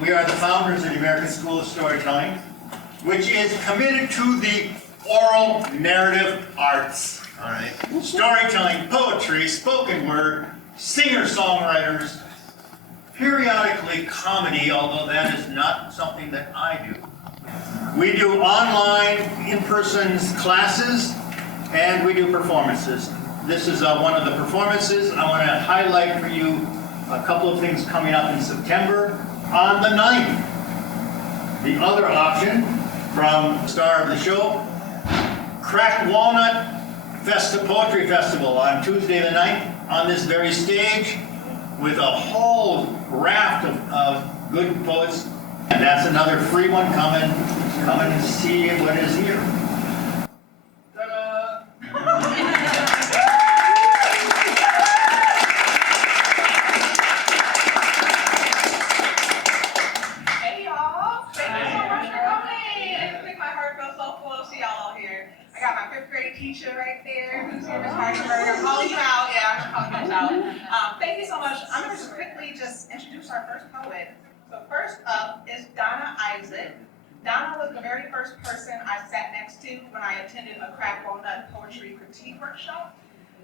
We are the founders of the American School of Storytelling, which is committed to the oral narrative arts. All right. Storytelling, poetry, spoken word, singer-songwriters, periodically comedy, although that is not something that I do. We do online, in-person classes, and we do performances. This is one of the performances. I want to highlight for you a couple of things coming up in September. On the 9th, the other option from the star of the show, Cracked Walnut Poetry Festival on Tuesday the 9th on this very stage with a whole raft of good poets. And that's another free one. Come and see what is here. Ta-da! Hey y'all! Thank you so much for coming. It makes my heart feel so full to see y'all all here. I got my 5th grade teacher right there who's here, Ms. Hardenberg. I'm calling you out. Yeah, I'm calling you out. Thank you so much. I'm going to quickly just introduce our first poet. So first up is Donna Isaac. Donna was the very first person I sat next to when I attended a Cracked Walnut poetry critique workshop.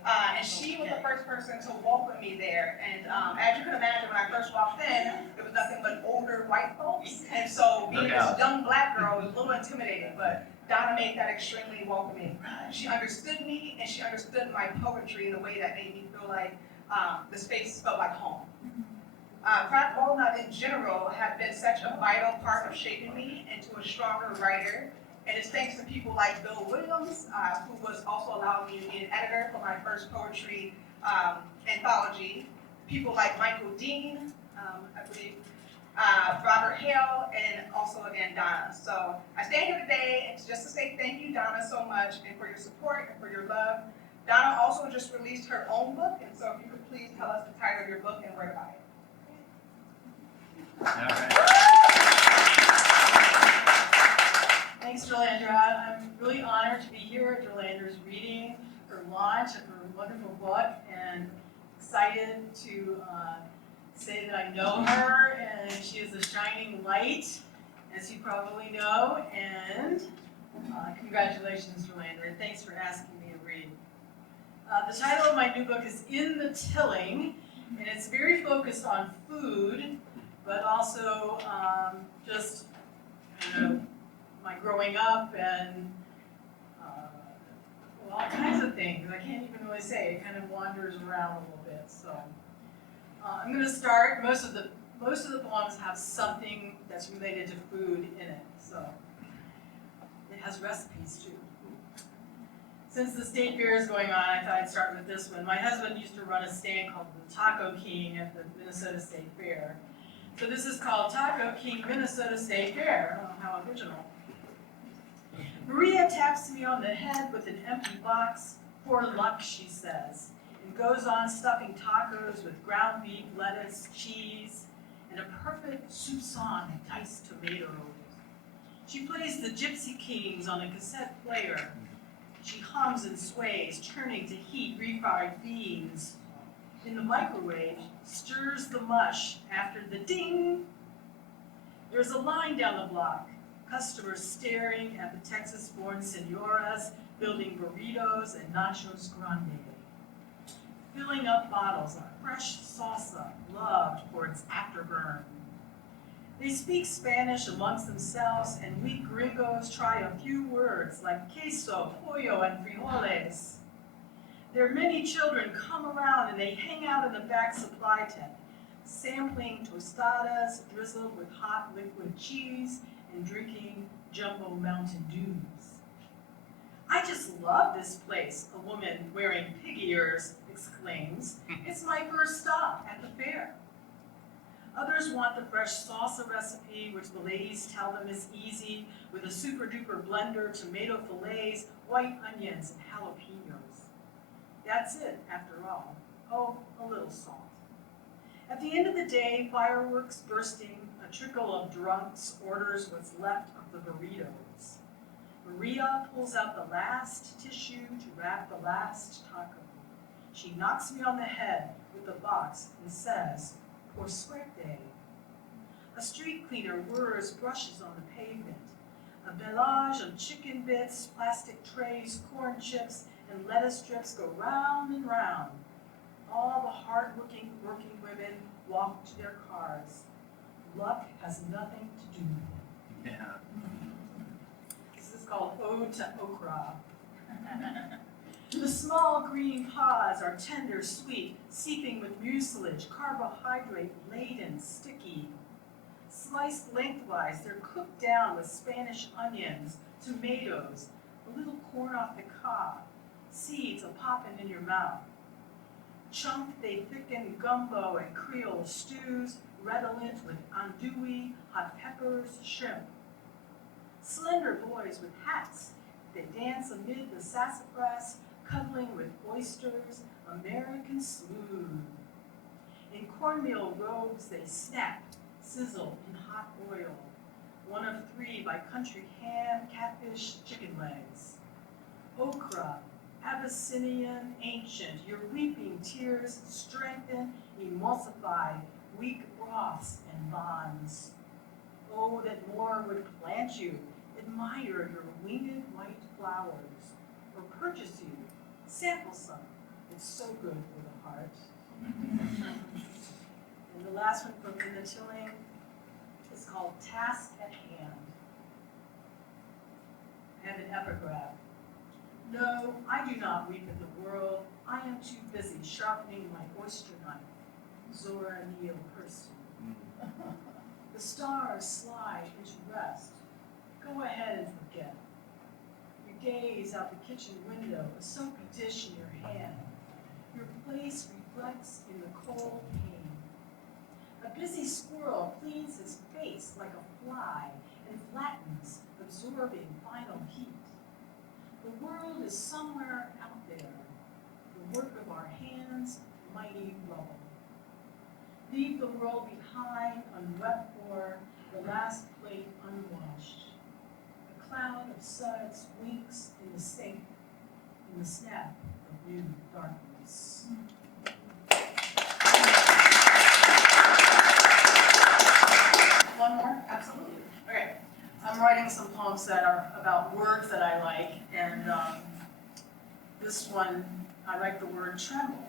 And she was the first person to welcome me there. And as you can imagine, when I first walked in, it was nothing but older white folks. And so being this young black girl was a little intimidating, but Donna made that extremely welcoming. She understood me, and she understood my poetry in a way that made me feel like the space felt like home. Cracked Walnut in general had been such a vital part of shaping me into a stronger writer. And it's thanks to people like Bill Williams, who was also allowing me to be an editor for my first poetry anthology. People like Michael Dean, I believe, Robert Hale, and also again Donna. So I stand here today and just to say thank you, Donna, so much, and for your support and for your love. Donna also just released her own book, and so if you could please tell us the title of your book and where to buy it. All right. Thanks, Dralandra. I'm really honored to be here at Dralandra's reading, her launch of her wonderful book, and excited to say that I know her, and she is a shining light, as you probably know, and congratulations, Dralandra, and thanks for asking me to read. The title of my new book is In the Tilling, and it's very focused on food, but also just, my growing up and all kinds of things. I can't even really say. It kind of wanders around a little bit. So I'm going to start. Most of the poems have something that's related to food in it. So it has recipes too. Since the state fair is going on, I thought I'd start with this one. My husband used to run a stand called the Taco King at the Minnesota State Fair. So this is called Taco King Minnesota State Fair. Oh, how original. Maria taps me on the head with an empty box. Poor luck, she says, and goes on stuffing tacos with ground beef, lettuce, cheese, and a perfect soupçon of diced tomatoes. She plays the Gypsy Kings on a cassette player. She hums and sways, turning to heat refried beans. In the microwave, stirs the mush after the ding. There's a line down the block. Customers staring at the Texas-born senoras building burritos and nachos grande, filling up bottles of fresh salsa loved for its afterburn. They speak Spanish amongst themselves, and we gringos try a few words like queso, pollo, and frijoles. Their many children come around and they hang out in the back supply tent, sampling tostadas drizzled with hot liquid cheese and drinking jumbo Mountain Dews. I just love this place, a woman wearing pig ears exclaims. It's my first stop at the fair. Others want the fresh salsa recipe, which the ladies tell them is easy, with a super duper blender, tomato fillets, white onions, and jalapenos. That's it, after all. Oh, a little salt. At the end of the day, fireworks bursting, a trickle of drunks orders what's left of the burritos. Maria pulls out the last tissue to wrap the last taco. She knocks me on the head with the box and says, "Por suerte." A street cleaner whirs brushes on the pavement. A melange of chicken bits, plastic trays, corn chips, and lettuce strips go round and round. All the hard-working working women walk to their cars. Luck has nothing to do with it. Yeah. This is called Ode to Okra. The small green pods are tender, sweet, seeping with mucilage, carbohydrate-laden, sticky. Sliced lengthwise, they're cooked down with Spanish onions, tomatoes, a little corn off the cob, seeds a-popping in your mouth. Chunked, they thicken gumbo and Creole stews, redolent with andouille, hot peppers, shrimp. Slender boys with hats, they dance amid the sassafras, cuddling with oysters, American smooth. In cornmeal robes they snap, sizzle in hot oil. 1 of 3 by country ham, catfish, chicken legs. Okra, Abyssinian, ancient, your weeping tears strengthen, emulsify, weak broths and bonds. Oh, that more would plant you, admire your winged white flowers, or purchase you, sample some, it's so good for the heart. And the last one from Linda Tilling is called Task at Hand. I have an epigraph. No, I do not weep at the world. I am too busy sharpening my oyster knife. Zora Neale Hurston. The stars slide into rest. Go ahead and forget. You gaze out the kitchen window, a soapy dish in your hand. Your place reflects in the cold pane. A busy squirrel cleans his face like a fly and flattens, absorbing final heat. The world is somewhere out there, the work of our hands, mighty rubble. Leave the world behind, unwept for, the last plate unwashed. A cloud of suds winks in the sink, in the snap of new darkness. One more? Absolutely. Okay. I'm writing some poems that are about words that I like, and this one, I like the word tremble.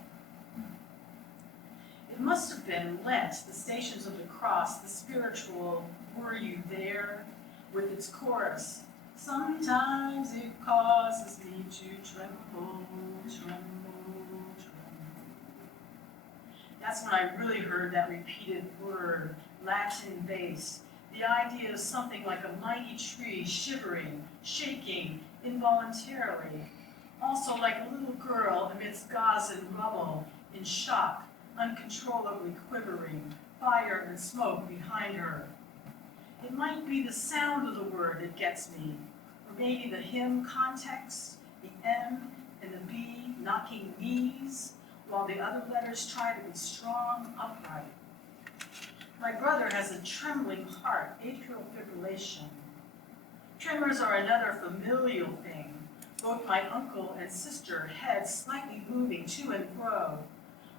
It must have been Lent, the Stations of the Cross, the spiritual Were You There, with its chorus. Sometimes it causes me to tremble, tremble, tremble. That's when I really heard that repeated word, Latin-based. The idea of something like a mighty tree shivering, shaking, involuntarily. Also like a little girl amidst gauze and rubble, in shock, uncontrollably quivering, fire and smoke behind her. It might be the sound of the word that gets me, or maybe the hymn context, the M and the B knocking knees, while the other letters try to be strong, upright. My brother has a trembling heart, atrial fibrillation. Tremors are another familial thing. Both my uncle and sister, heads slightly moving to and fro.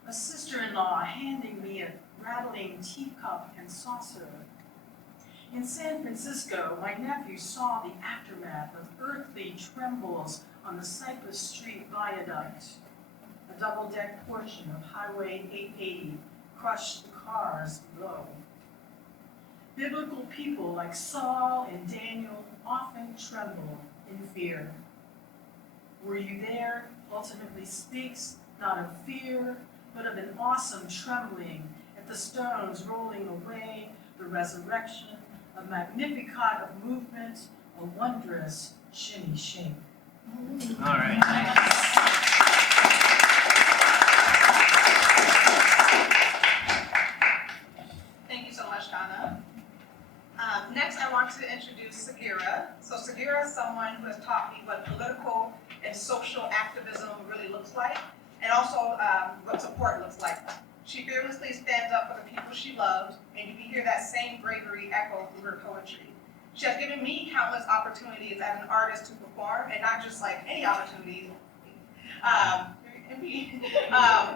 A sister-in-law handing me a rattling teacup and saucer. In San Francisco, my nephew saw the aftermath of earthly trembles on the Cypress Street Viaduct. A double-deck portion of Highway 880 crushed the cars below. Biblical people like Saul and Daniel often tremble in fear. Were you there ultimately speaks not of fear, but of an awesome trembling at the stones rolling away, the resurrection, a magnificat of movement, a wondrous shimmy shake. All right. Thank you so much, Donna. Next, I want to introduce Sagirah. So Sagirah is someone who has taught me what political and social activism really looks like, and also what support looks like. She fearlessly stands up for the people she loves, and you can hear that same bravery echo through her poetry. She has given me countless opportunities as an artist to perform, and not just like any opportunities.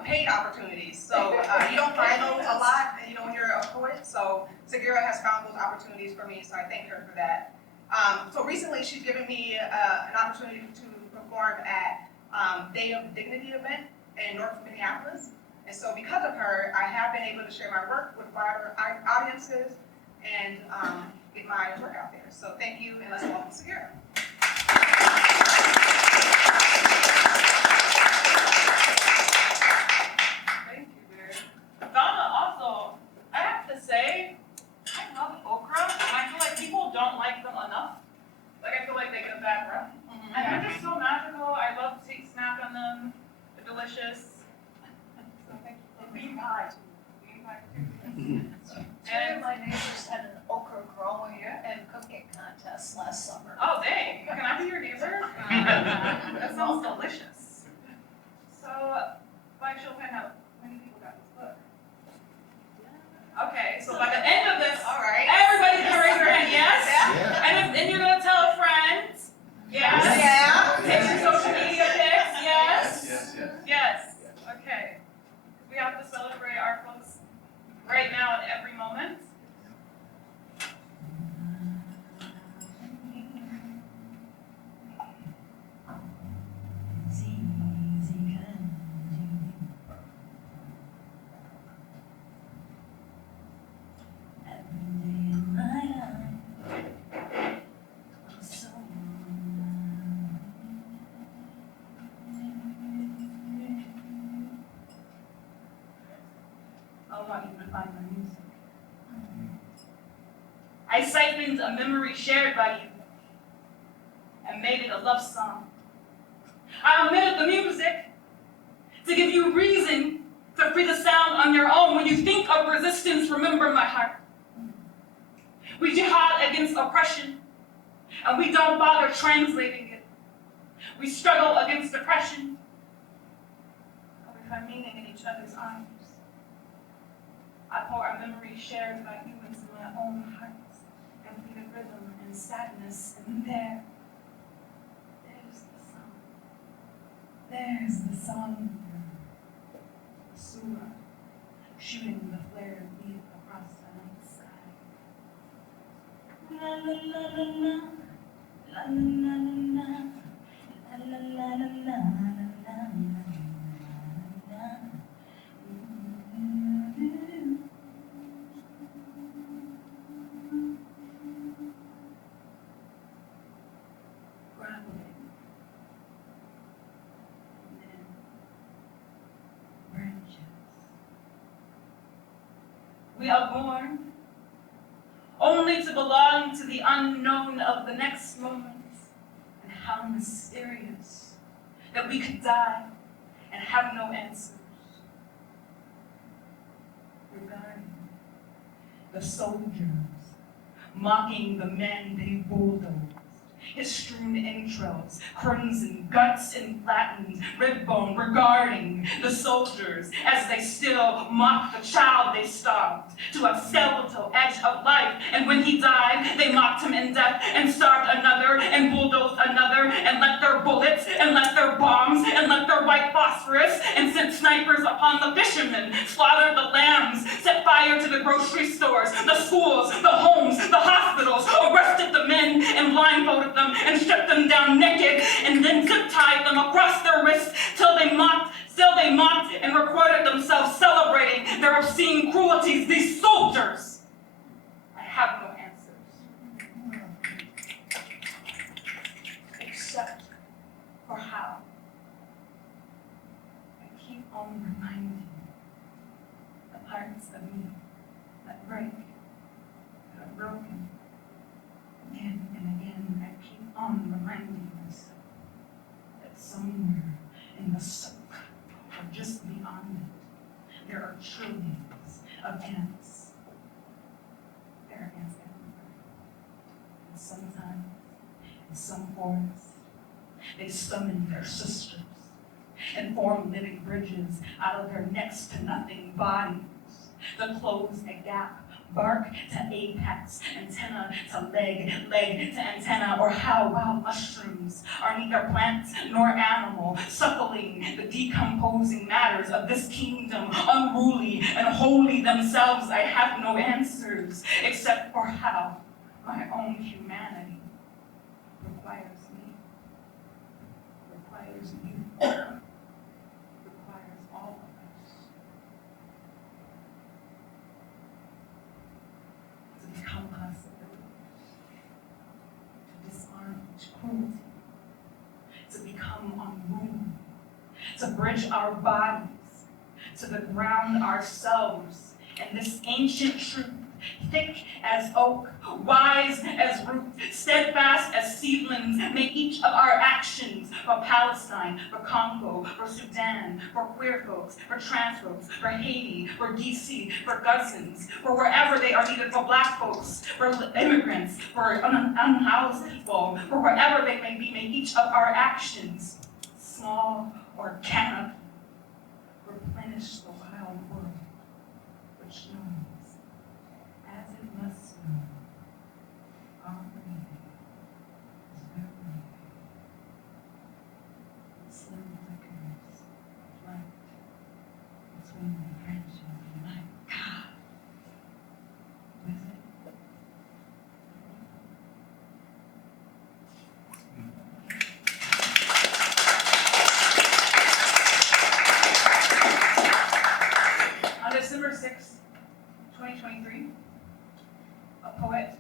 paid opportunities. So you don't find those a lot, when you're a poet. So Sagirah has found those opportunities for me, so I thank her for that. So recently she's given me an opportunity to perform at Day of Dignity event in North Minneapolis. And so because of her, I have been able to share my work with wider audiences and get my work out there. So thank you, and let's welcome Sagirah. Thank you, dear. Donna, also, I have to say, I love okra, and I feel like people don't like them enough. Like, I feel like they get a bad rep. And they're just so magical. I love to take snack on them. They're delicious. So thank you for being pie. Two of my neighbors had an okra growing and cooking contest last summer. Oh, dang. Can I be your neighbor? That sounds delicious. So, by show of hand, how many people got this book? Okay, so by the end of this, All right. everybody can raise their hand, yes? Yeah. And you're gonna tell a friend, yes? Yeah. Take your social media pics, yes? Yes, yes. Yes, okay. We have to celebrate our folks right now in every moment. I want you to find my music. I siphoned a memory shared by you and made it a love song. I omitted the music to give you reason to free the sound on your own. When you think of resistance, remember my heart. We jihad against oppression, and we don't bother translating it. We struggle against depression, and we find meaning in each other's arms. I pour our memories shared by you into my own heart and feel the rhythm and sadness, and there's the song. There's the song. The surah, shooting the flared beat across the night sky. La la la la la, la la la la, la la la la la, la la la. We are born only to belong to the unknown of the next moment, and how mysterious that we could die and have no answers. Regarding the soldiers, mocking the men they bulldozed, his strewn entrails, crimson guts and flattened rib bone, regarding the soldiers as they still mock the child they starved to a skeletal edge of life. And when he died, they mocked him in death and starved another and bulldozed another and left their bullets and left their bombs and left their white phosphorus and sent snipers upon the fishermen, slaughtered the lambs, set fire to the grocery stores, the schools, the homes, the hospitals, arrested the men and blindfolded them and stripped them down naked, and then zip-tied them across their wrists till they mocked and recorded themselves celebrating their obscene cruelties. These soldiers, I have no answers. Except for how. I keep on reminding the parts of me that break, that are broken. Again and again, I keep on reminding myself that somewhere in the soak, or just beyond it, there are trillions of ants. There are ants everywhere. And sometimes, in some forests, they summon their sisters and form living bridges out of their next to nothing bodies. The close a gap bark to apex, antenna to leg, leg to antenna, or how wild mushrooms are neither plant nor animal, suckling the decomposing matters of this kingdom, unruly and holy themselves. I have no answers, except for how my own humanity requires me, requires you, requires all of us to become possibilities, to disarm each cruelty, to become unruly, to bridge our bodies to the ground ourselves, and this ancient truth, thick as oak, wise as root, steadfast as seedlings, make each of our actions for Palestine, for Congo, for Sudan, for queer folks, for trans folks, for Haiti, for DC, for Guzans, for wherever they are needed, for black folks, for immigrants, for unhoused people, for wherever they may be, make each of our actions, small or canopy, replenish the wild world, which knows, as it must know, our breathing is their breathing. Slim flickers of light between the branches, and my God, was it? On December 6, 2023, a poet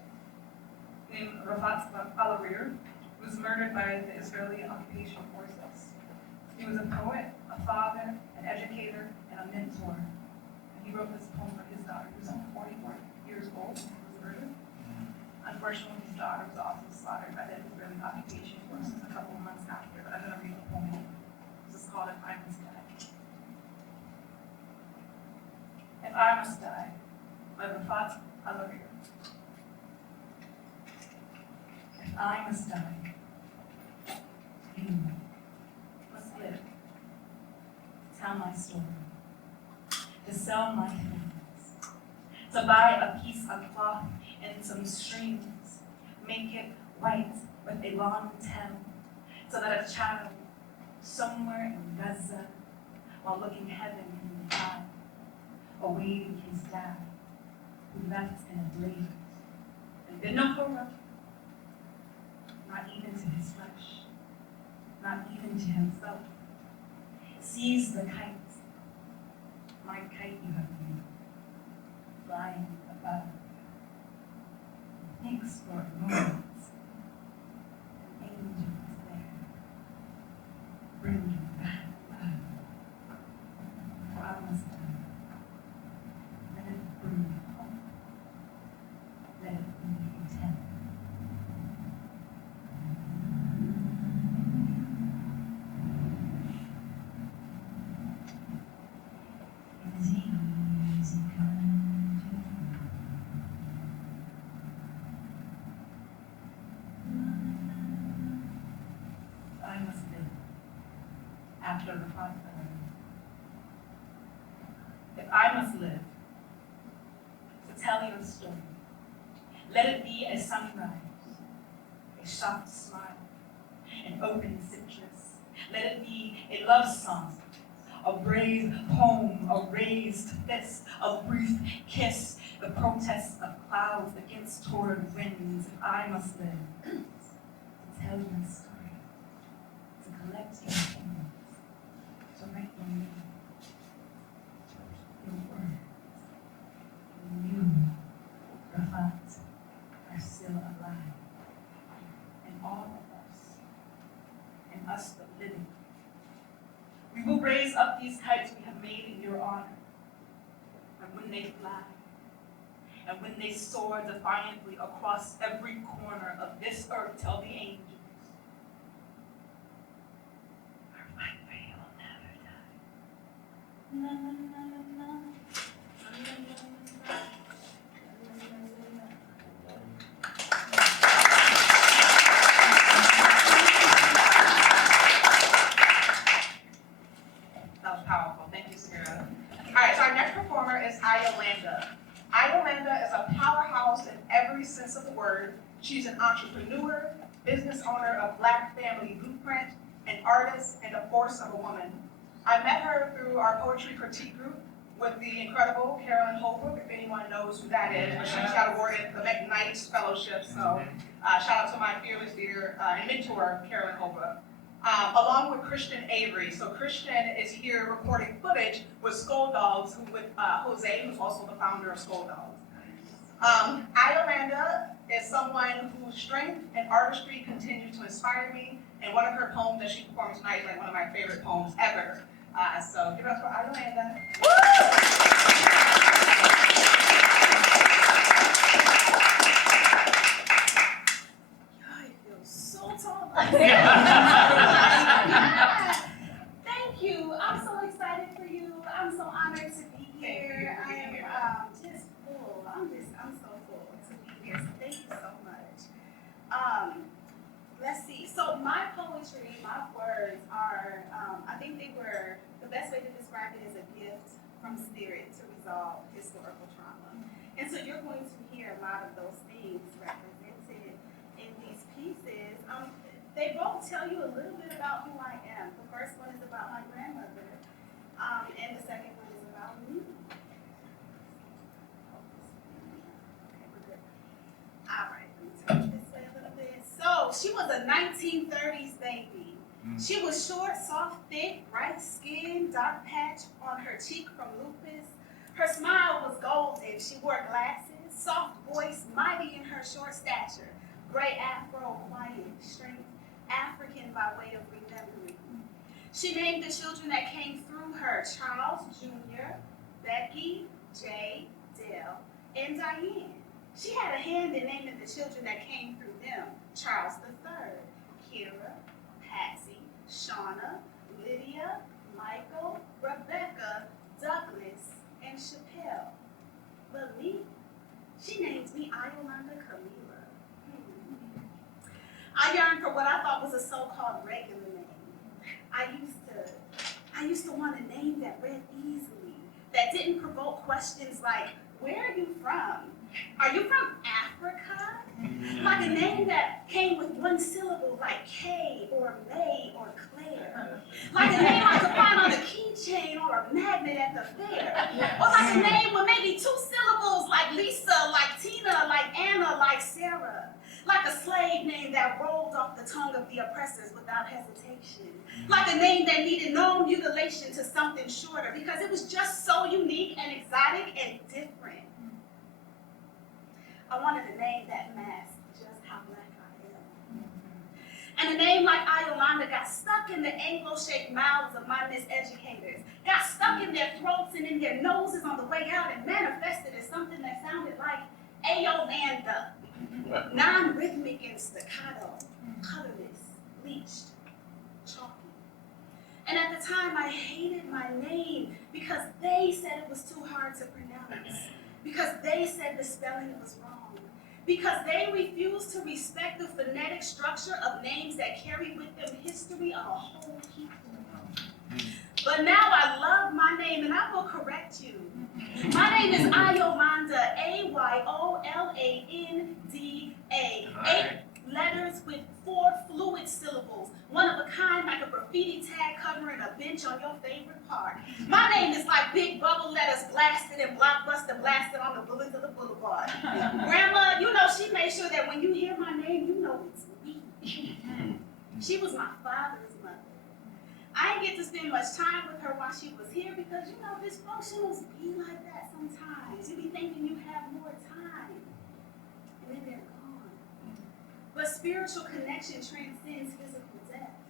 named Rafat Alarir was murdered by the Israeli occupation forces. He was a poet, a father, an educator, and a mentor. And he wrote this poem for his daughter. He was only 44 years old when he was murdered. Unfortunately, his daughter was also slaughtered by the Israeli occupation forces a couple of months after, but I'm going to read the poem. This is called If I Must Die. If I Must Die, by Rafat Alarir. If I must die, you must live. Tell my story. To sell my things. To buy a piece of cloth and some strings. Make it white with a long tail. So that a child somewhere in Gaza, while looking heaven in the eye, awaiting his dad, who left in a blaze, and did no horror, not even to his flesh, not even to himself, sees the kite, my kite you have made, flying above, thinks for a moment, an angel is there, bringing back love, for I must die. Let it bring home. Let it be intent. It is easy coming to I must live after the fight. If I must live, to tell you a story. Let it be a sunrise, a soft smile, an open citrus. Let it be a love song, a brave poem, a raised fist, a brief kiss, the protest of clouds against torrid winds. If I must live, to tell you a story, to collect your opinions, to write your name, your words. You, Rafat, are still alive. And all of us, and us the living. We will raise up these kites we have made in your honor. And when they fly, and when they soar defiantly across every corner of this earth, tell the angels, our fight for you will never die. La, la, la, la, la. That was powerful. Thank you, Sagirah. All right, so our next performer is Ayolanda. Ayolanda is a every sense of the word. She's an entrepreneur, business owner of Black Family Blueprint, an artist, and a force of a woman. I met her through our poetry critique group with the incredible Carolyn Holbrook, if anyone knows who that is. She got awarded the McKnight Fellowship, so shout out to my fearless leader and mentor, Carolyn Holbrook. Along with Christian Avery. So Christian is here recording footage with Skull Dogs, with Jose, who's also the founder of Skull Dogs. Ayolanda is someone whose strength and artistry continue to inspire me, and one of her poems that she performed tonight is like one of my favorite poems ever. So give it up for Ayolanda. I feel so tall. Thank you. I'm so excited for you. I'm so honored to be here. I am just full. I'm so full to be here. So thank you so much. Let's see. So my poetry, my words are, I think they were, the best way to describe it is a gift from spirit to resolve historical trauma. And so you're going to hear a lot of those things represented in these pieces. They both tell you a little bit about who I am. The first one is about my grandmother, and the second one is about me. Okay, we're good. All right, let me turn this way a little bit. So she was a 1930s baby. She was short, soft, thick, bright skin, dark patch on her cheek from lupus. Her smile was golden. She wore glasses, soft voice, mighty in her short stature. Gray afro, quiet, strength, African by way of remembering. She named the children that came through her Charles Jr., Becky, Jay, Dale, and Diane. She had a hand in naming the children that came through them. Charles III, Kira, Patsy, Shauna, Lydia, Michael, Rebecca, Douglas, and Chappelle. But me, she named me Ayolanda Camila. I yearned for what I thought was a so-called regular name. I used to want a name that read easily, that didn't provoke questions like, where are you from? Are you from Africa? Like a name that came with one syllable like Kay or May or Claire. Like a name I could find on a keychain or a magnet at the fair. Or like a name with maybe two syllables like Lisa, like Tina, like Anna, like Sarah. Like a slave name that rolled off the tongue of the oppressors without hesitation. Like a name that needed no mutilation to something shorter because it was just so unique and exotic and different. I wanted a name that masked just how Black I am. And a name like Ayolanda got stuck in the Anglo-shaped mouths of my miseducators, got stuck in their throats and in their noses on the way out and manifested as something that sounded like Ayolanda. Non-rhythmic and staccato, colorless, bleached, chalky. And at the time I hated my name because they said it was too hard to pronounce, because they said the spelling was wrong, because they refused to respect the phonetic structure of names that carry with them history of a whole people. But now I love my name and I will correct you. My name is Ayolanda, A-Y-O-L-A-N-D-A. 8 letters with 4 fluid syllables, one of a kind like a graffiti tag covering a bench on your favorite park. My name is like big bubble letters blasted and blockbuster blasted on the bullets of the boulevard. Grandma, you know, she made sure that when you hear my name, you know it's me. She was my father's mother. I didn't get to spend much time with her while she was here because, you know, dysfunctionals be like that sometimes. You be thinking you have more time, and then they're gone. But spiritual connection transcends physical death.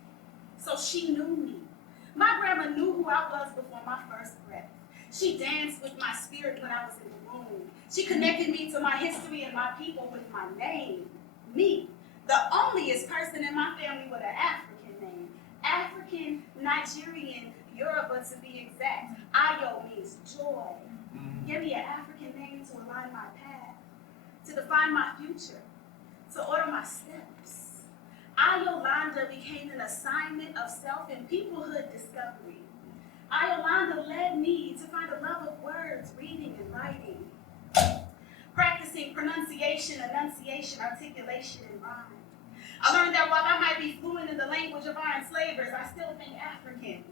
So she knew me. My grandma knew who I was before my first breath. She danced with my spirit when I was in the womb. She connected me to my history and my people with my name, me. The onlyest person in my family with an African name. African, Nigerian, Yoruba to be exact. Ayo means joy. Give me an African name to align my path, to define my future, to order my steps. Ayolanda became an assignment of self and peoplehood discovery. Ayolanda led me to find a love of words, reading and writing. Practice practicing pronunciation, enunciation, articulation, and rhyme. I learned that while I might be fluent in the language of our enslavers, I still think African.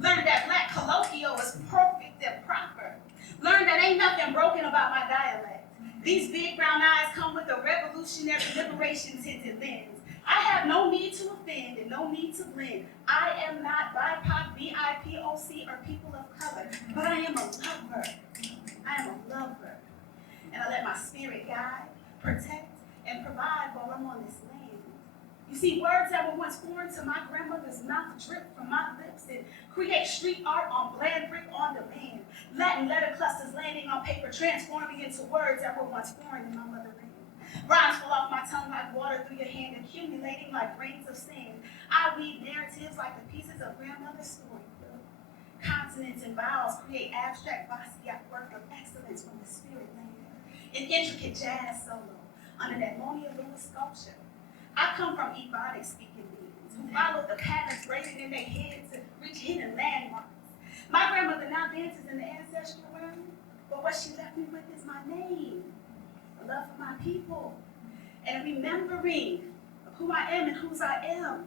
Learned that black colloquial is perfect and proper. Learned that ain't nothing broken about my dialect. These big brown eyes come with a revolutionary liberation tinted lens. I have no need to offend and no need to blend. I am not BIPOC, BIPOC, or people of color, but I am a lover. I am a lover. And I let my spirit guide, protect, and provide while I'm on this land. You see, words that were once foreign to my grandmother's mouth drip from my lips and create street art on bland brick on demand. Latin letter clusters landing on paper, transforming into words that were once foreign in my motherland. Rhymes fall off my tongue like water through your hand, accumulating like grains of sand. I weave narratives like the pieces of grandmother's story. Consonants and vowels create abstract Basquiat work of excellence from the spirit land. An intricate jazz solo under that Mona Lisa sculpture. I come from Ebonic speaking beings who followed the patterns braided in their heads to reach hidden landmarks. My grandmother now dances in the ancestral realm, but what she left me with is my name, a love for my people, and a remembering of who I am and whose I am.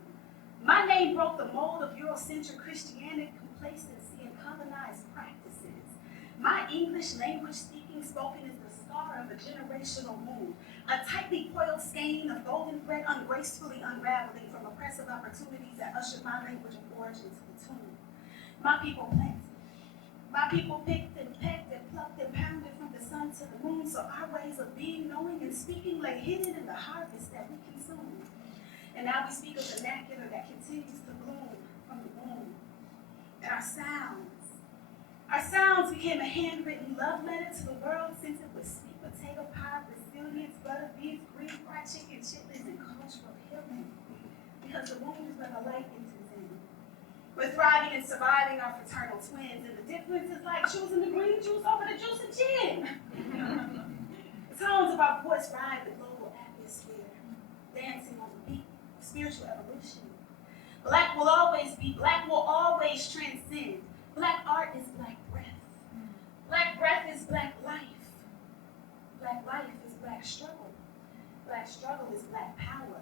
My name broke the mold of Eurocentric Christianic complacency and colonized practices. My English language speaking spoken is the scar of a generational wound, a tightly coiled skein of golden thread ungracefully unraveling from oppressive opportunities that ushered my language of origin to the tomb. My people planted. My people picked and pecked and plucked and pounded from the sun to the moon, so our ways of being, knowing, and speaking lay hidden in the harvest that we consume. And now we speak of vernacular that continues to bloom from the womb. And our sounds became a handwritten love letter to the world, scented with sweet potato pie, resilience, butter beef, green fried chicken, chitlins, and cultural healing. Because the womb is where the light enters in. We're thriving and surviving our fraternal twins, and the difference is like choosing the green juice over the juice of gin. The tones of our voice ride the global atmosphere, dancing on the beat of spiritual evolution. Black will always be, black will always transcend. Black art is black breath. Black breath is black life. Black life is black struggle. Black struggle is black power.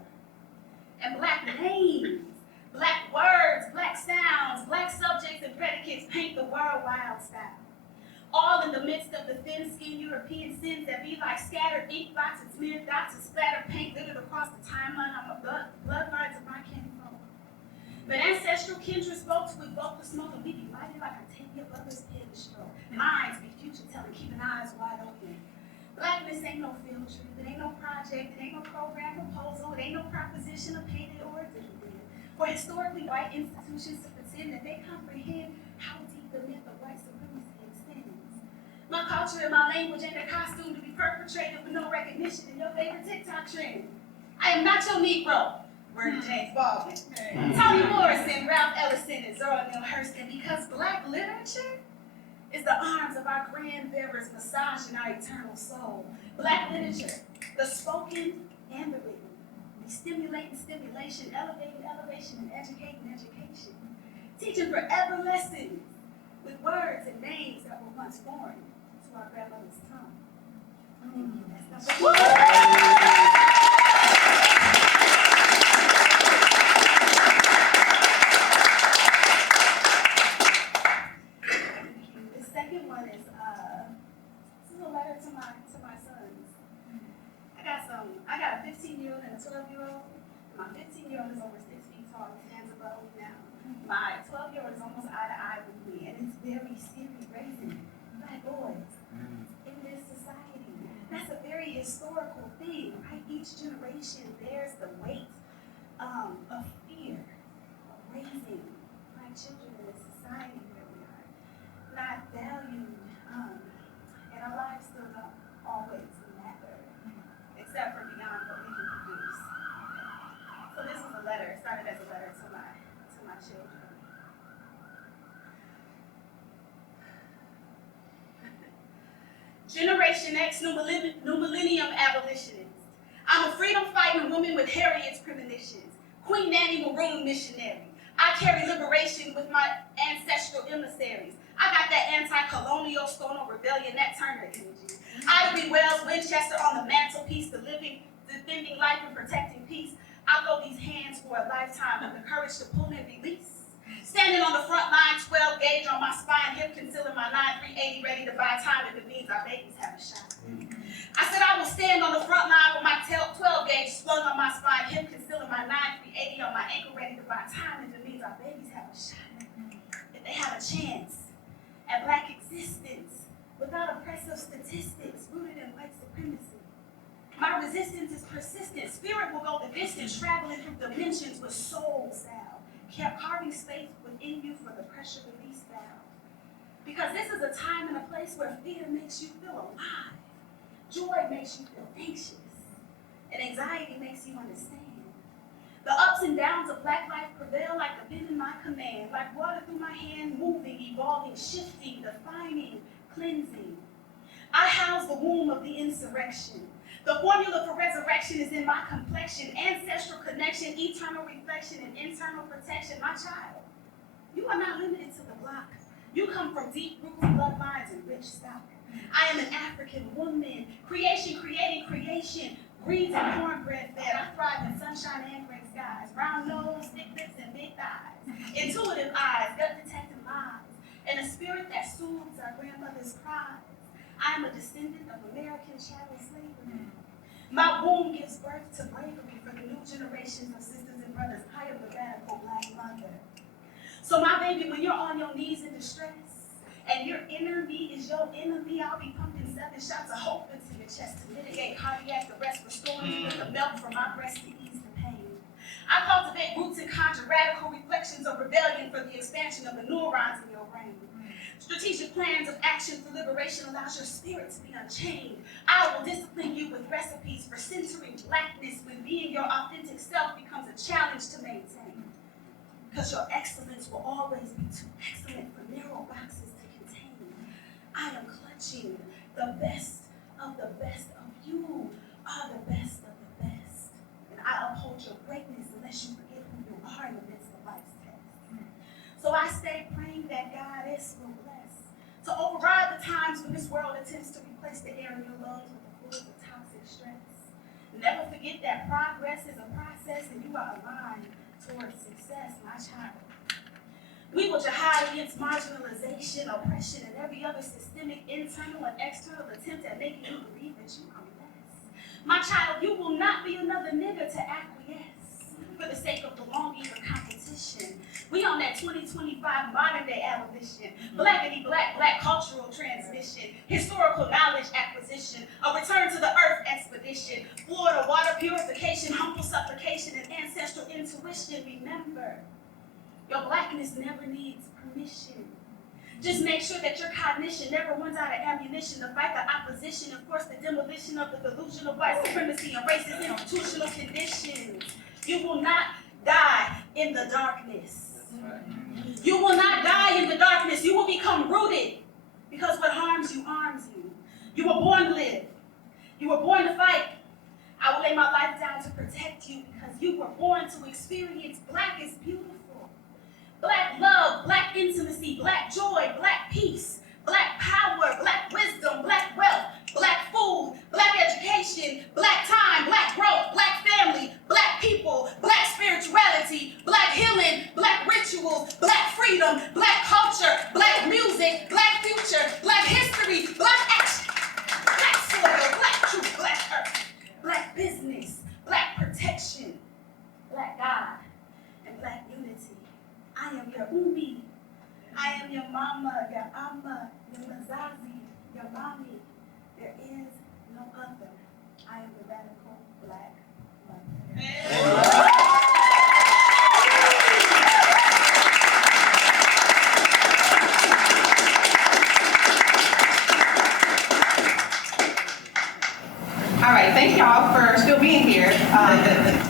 And black names, black words, black sounds, black subjects and predicates paint the world wild style. All in the midst of the thin-skinned European sins that be like scattered ink blots and smeared dots and splattered paint littered across the timeline on the bloodlines of my kinfolk. But ancestral kindred spoke to evoke the smoke, and we be mighty like our 10-year brothers pen to stroke. Minds be future-telling, keeping eyes wide open. Blackness ain't no field trip, it ain't no project, it ain't no program proposal, it ain't no proposition opinion or agreement. For historically white institutions to pretend that they comprehend how deep the myth of white supremacy extends. My culture and my language ain't a costume to be perpetrated with no recognition in your favorite TikTok trend. I am not your Negro. Word to James Baldwin. Toni Morrison, Ralph Ellison, and Zora Neale Hurston, because black literature is the arms of our grand bearers massaging our eternal soul. Black literature, the spoken and the written, be stimulating stimulation, elevating elevation, and educating education. Teaching forever lessons with words and names that were once foreign to our grandmother's tongue. I got a 15-year-old and a 12-year-old. My 15-year-old is over 6 feet tall and stands above me now. My 12-year-old is almost eye to eye with me, and it's very serious raising black boys in this society. That's a very historical thing, right? Each generation bears the weight of fear of raising black children in a society where we are not valued, and our lives still don't always matter, except for beyond what we can produce. So this was a letter. It started as a letter to my children. Generation X, new millennium abolitionist. I'm a freedom-fighting woman with Harriet's premonitions. Queen Nanny Maroon missionary. I carry liberation with my ancestral emissaries. I got that anti-colonial stoner rebellion, Nat Turner energy. Ivory Wells, Winchester on the mantelpiece, defending life and protecting peace. I throw these hands for a lifetime with the courage to pull and release. Standing on the front line, 12 gauge on my spine, hip concealing my 9-380, ready to buy time if it means our babies have a shot. I said I will stand on the front line with my 12 gauge slung on my spine, hip concealing my 9-380 on my ankle, ready to buy time if it means our babies have a shot. If they have a chance at black existence without oppressive statistics rooted in white supremacy. My resistance is persistent. Spirit will go the distance, traveling through dimensions with soul salve, kept carving space within you for the pressure release valve. Because this is a time and a place where fear makes you feel alive, joy makes you feel anxious, and anxiety makes you understand. The ups and downs of black life prevail like the pen in my command, like water through my hand, moving, evolving, shifting, defining, cleansing. I house the womb of the insurrection. The formula for resurrection is in my complexion, ancestral connection, eternal reflection, and internal protection. My child, you are not limited to the block. You come from deep roots, bloodlines, and rich stock. I am an African woman, creation creating creation, breeds and cornbread fed. I thrive in sunshine and gray skies, round nose, thick lips, and big thighs, intuitive eyes, gut detecting lies, and a spirit that soothes our grandmother's cries. I am a descendant of American chattel slavery. My womb gives birth to bravery for the new generations of sisters and brothers. I am the radical black mother. So my baby, when you're on your knees in distress, and your inner me is your enemy, I'll be pumping 7 shots of hope into your chest to mitigate cardiac arrest, restoring you with the milk from my breast to ease the pain. I cultivate roots and conjure radical reflections of rebellion for the expansion of the neurons in your brain. Strategic plans of action for liberation allows your spirit to be unchained. I will discipline you with recipes for centering blackness when being your authentic self becomes a challenge to maintain. Because your excellence will always be too excellent for narrow boxes to contain. I am clutching the best of the best of you are the best of the best. And I uphold your greatness unless you forget who you are in the midst of life's test. So I stay praying that Goddess will bless to override the times when this world attempts to replace the air in your lungs with the fluids of toxic stress. Never forget that progress is a process and you are aligned towards success, my child. We will jihad against marginalization, oppression, and every other systemic, internal, and external attempt at making you believe that you are less. My child, you will not be another nigger to acquiesce for the sake of belonging or competition. We on that 2025 modern day abolition, blackity black cultural transmission, historical knowledge acquisition, a return to the earth expedition, Florida water purification, humble supplication, and ancestral intuition. Remember, your blackness never needs permission. Just make sure that your cognition never runs out of ammunition to fight the opposition and force the demolition of the delusion of white supremacy and racist institutional conditions. You will not die in the darkness. You will not die in the darkness. You will become rooted because what harms you arms you. You were born to live. You were born to fight. I will lay my life down to protect you because you were born to experience black is beautiful. Black love, black intimacy, black joy, black peace, black power, black wisdom, black wealth, black food, black education, black time, black growth, black family, black people, black spirituality, black healing, black rituals, black freedom, black culture, black music, black future, black history, black action, black soil, black truth, black earth, black business, black protection, black God, and black unity. I am your Umi. I am your mama, your ama, your mazazi, your mommy. There is no other. I am the radical black mother. All right, thank y'all for still being here. All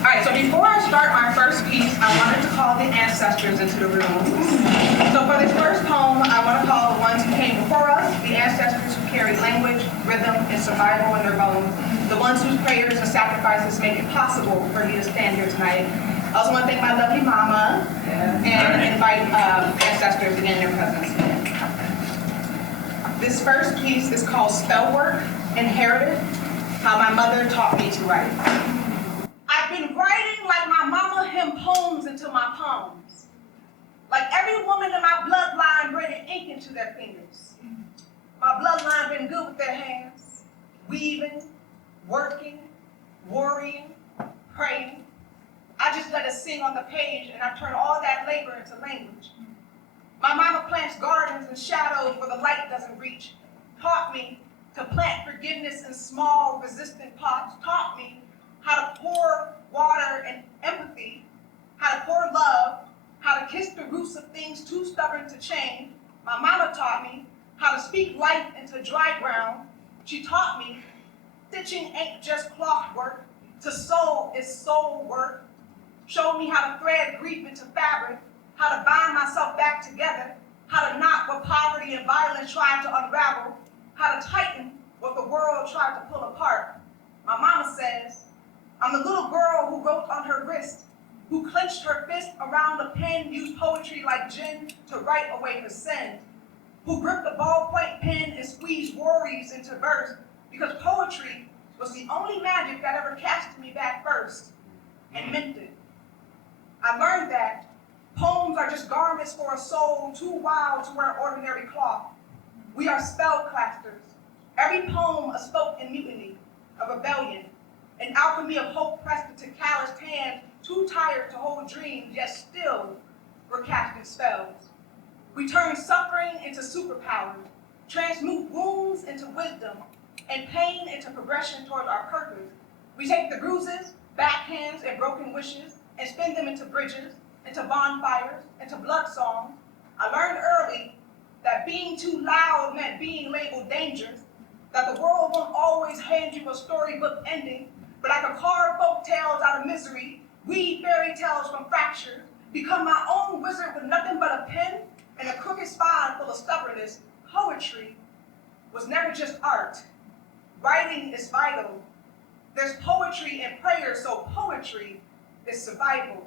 right, so before I start my first piece, I wanted to call the ancestors into the room. So for this first poem, I want to call the ones who came before us, the ancestors who carry language, rhythm, and survival in their bones, the ones whose prayers and sacrifices make it possible for me to stand here tonight. I also want to thank my lovely mama and invite ancestors again in their presence. This first piece is called Spell Work, Inherited, How My Mother Taught Me to Write. I've been writing like my mama hemmed poems into my palms. Like every woman in my bloodline braided ink into their fingers. My bloodline been good with their hands, weaving, working, worrying, praying. I just let it sing on the page and I turn all that labor into language. My mama plants gardens in shadows where the light doesn't reach, taught me to plant forgiveness in small, resistant pots, taught me how to pour water and empathy, how to pour love, how to kiss the roots of things too stubborn to change. My mama taught me how to speak life into dry ground. She taught me stitching ain't just cloth work, to sew is soul work. Showed me how to thread grief into fabric, how to bind myself back together, how to knot what poverty and violence tried to unravel, how to tighten what the world tried to pull apart. My mama says, I'm the little girl who wrote on her wrist, who clenched her fist around a pen, used poetry like gin to write away her sin, who gripped the ballpoint pen and squeezed worries into verse, because poetry was the only magic that ever casted me back first and meant it. I learned that poems are just garments for a soul too wild to wear ordinary cloth. We are spellcasters. Every poem a spoke in mutiny, a rebellion, an alchemy of hope pressed into calloused hands, too tired to hold dreams, yet still we're casting spells. We turn suffering into superpowers, transmute wounds into wisdom, and pain into progression toward our purpose. We take the bruises, backhands, and broken wishes, and spin them into bridges, into bonfires, into blood songs. I learned early that being too loud meant being labeled dangerous, that the world won't always hand you a storybook ending, but I could carve folk tales out of misery, weave fairy tales from fractures, become my own wizard with nothing but a pen and a crooked spine full of stubbornness. Poetry was never just art. Writing is vital. There's poetry in prayer, so poetry is survival.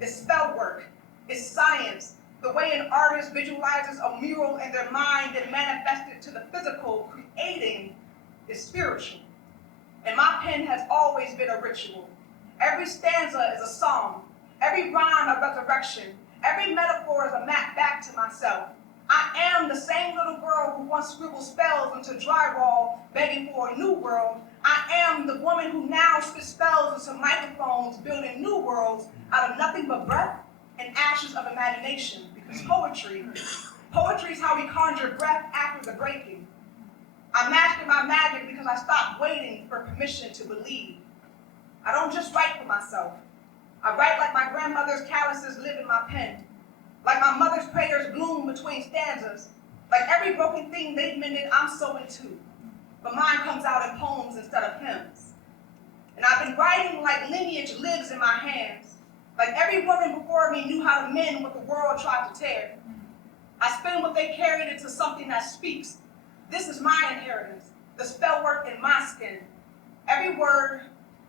It's spell work. It's science. The way an artist visualizes a mural in their mind and manifests it to the physical, creating is spiritual. And my pen has always been a ritual. Every stanza is a song. Every rhyme a resurrection. Every metaphor is a map back to myself. I am the same little girl who once scribbled spells into drywall, begging for a new world. I am the woman who now spits spells into microphones, building new worlds out of nothing but breath and ashes of imagination. Because poetry is how we conjure breath after the breaking. I mastered my magic because I stopped waiting for permission to believe. I don't just write for myself. I write like my grandmother's calluses live in my pen. Like my mother's prayers bloom between stanzas. Like every broken thing they've mended, I'm so into. But mine comes out in poems instead of hymns. And I've been writing like lineage lives in my hands. Like every woman before me knew how to mend what the world tried to tear. I spin what they carried into something that speaks. This is my inheritance, the spell work in my skin. Every word,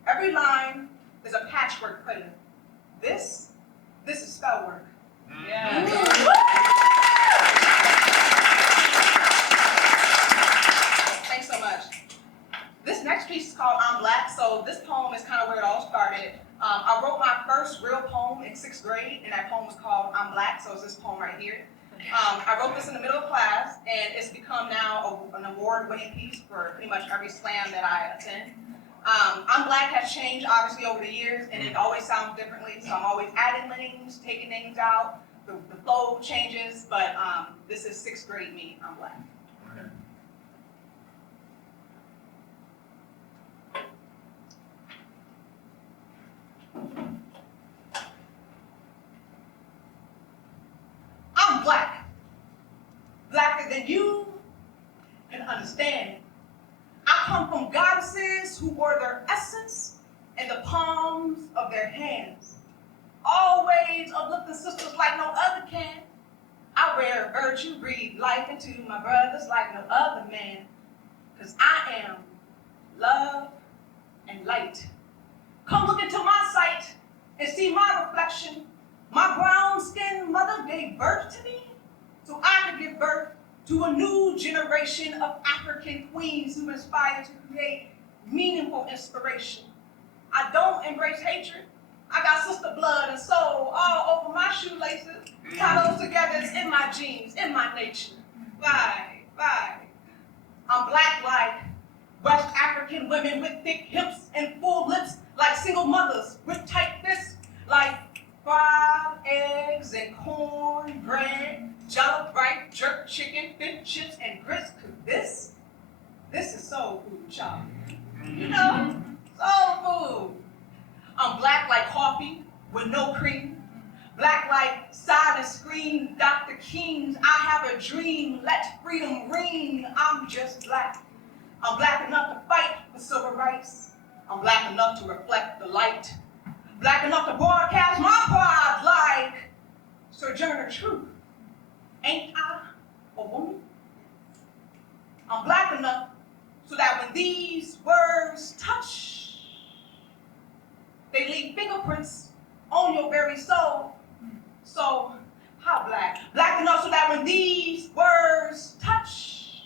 every line is a patchwork quilt. This is spell work. Yeah. Thanks so much. This next piece is called I'm Black, so this poem is kind of where it all started. I wrote my first real poem in 6th grade, and that poem was called I'm Black, so it's this poem right here. I wrote this in the middle of class, and it's become now an award-winning piece for pretty much every slam that I attend. I'm Black has changed, obviously, over the years, and it always sounds differently, so I'm always adding names, taking names out, the flow changes, but this is 6th grade me, I'm Black. I'm Black. Blacker than you can understand. I come from goddesses who wore their essence in the palms of their hands. Always uplifting sisters like no other can. I wear virtue, breathe life into my brothers like no other man. Cause I am love and light. Come look into my sight and see my reflection. My brown skinned mother gave birth to me so I could give birth to a new generation of African queens who inspire to create meaningful inspiration. I don't embrace hatred. I got sister blood and soul all over my shoelaces. Tie those together, it's in my genes, in my nature. Bye, bye. I'm black like West African women with thick hips and full lips, like single mothers with tight fists, like fried eggs and cornbread, jollof rice, jerk chicken, fish chips, and grits. Cause this is soul food, y'all. You know, soul food. I'm black like coffee with no cream. Black like silent scream, Dr. King's, I have a dream, let freedom ring. I'm just black. I'm black enough to fight for civil rights. I'm black enough to reflect the light. Black enough to broadcast my pride like Sojourner Truth. Ain't I a woman? I'm black enough so that when these words touch, they leave fingerprints on your very soul. So, how black? Black enough so that when these words touch,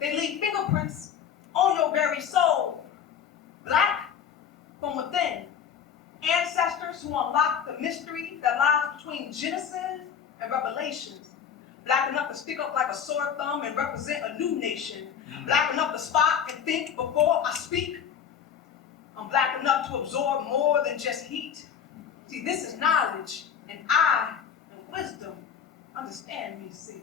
they leave fingerprints on your very soul. Black from within. Ancestors who unlock the mystery that lies between Genesis and Revelations. Black enough to stick up like a sore thumb and represent a new nation. Black enough to spot and think before I speak. I'm black enough to absorb more than just heat. See, this is knowledge, and I, and wisdom, understand me, see.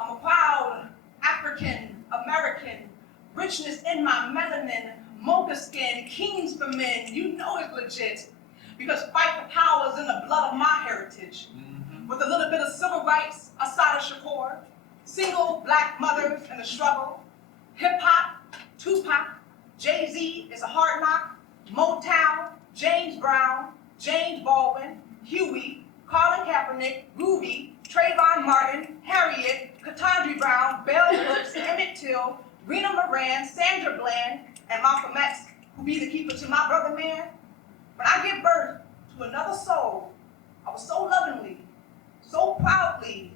I'm a proud African American, richness in my melanin, mocha skin, kings for men, you know it's legit. Because fight for power is in the blood of my heritage. With a little bit of civil rights, Assata Shakur, single black mothers in the struggle, hip hop, Tupac, Jay-Z is a hard knock, Motown, James Brown, James Baldwin, Huey, Colin Kaepernick, Ruby, Trayvon Martin, Harriet, Ketanji Brown, Bell Hooks, Emmett Till, Rena Moran, Sandra Bland, and Malcolm X, who be the keeper to my brother man. When I give birth to another soul, I was so lovingly, so proudly,